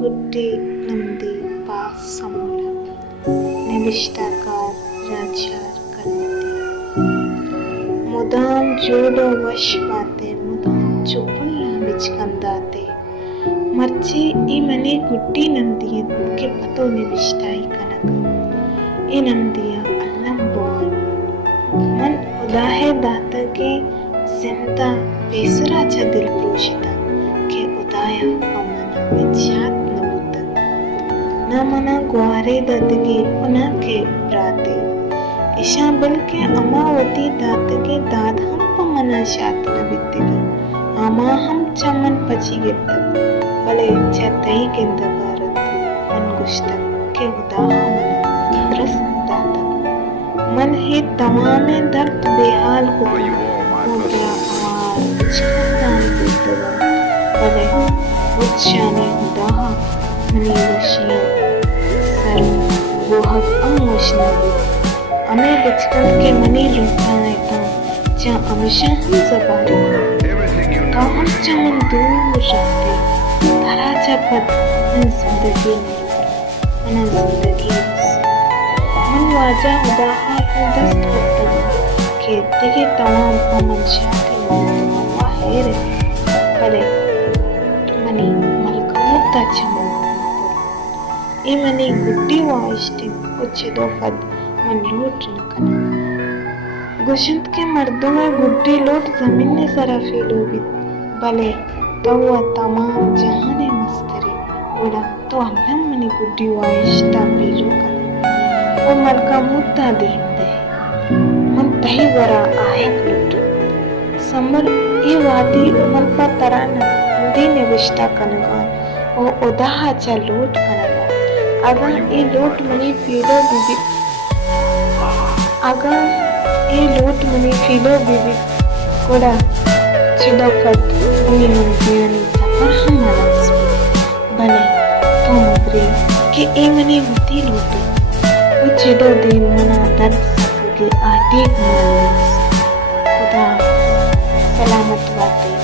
गुड्डी नमदी पास Samula निविष्टाकार rachar kalmati मुदाम जोड़ो वश पाते मुदाम चुपुल्ला बिचकंदाते मर्चे ई मने गुड्डी नमदियन के पतो निविष्टाई कनक ए नमदिया अल्लम बोन मन उदाहे दाता के जिंदा बेसरा च दिल प्रोशिता के उदाया पमना विचात नबुतन न मना ग्वारे ददगे पुना के प्राते ईशा बिल के अमावती दात के दाद हम पमना शात नबितगी आमा हम चमन पची गिरत भले चतई के दगारत मन गुश्तक के उदाहा मना त्रस्त दाता मन है तमाम दर्द बेहाल हो मुद्रा आवार छातान बेदगा भले उच्चाने उदाहा मनी वशियां सर वोहक अमोशना अमे बचकन के मनी लुटाए ता जा अमिशा हम जबारी का हम चमन दूर रखते धरा जा पद मन जिंदगी मन वाजा उदाहा दस्त होता के दिगे तमाम अमन शादी अम्मा हेरे भले मनी मलकमुत्ता चमन ए मनी गुड्डी वाइष्टे उच्चे दो फद मन लूट न कना गुशंत के मर्दों में गुड्डी लूट जमीन ने सरा फीलो भी भले तवा तमाम जहाने मस्तरे उड़ा तो अल्लाह मनी गुड्डी वाइष्टा पीलो कना वो मलका मुत्ता दींदे मन तही वरा आहे लूट समर ये वादी उमल पर तराना दी ने विष्टा कनगा ओ उदाहा चा लूट कनगा अगर ये लूट मनी फीलो बीबी कोड़ा चिदफत उनी नमदियानी तपर हम नवाज भले तो मदरे के ए मनी वती लूट वो चिदो दे मना दर्द सक के आटे खुदा सलामत बातें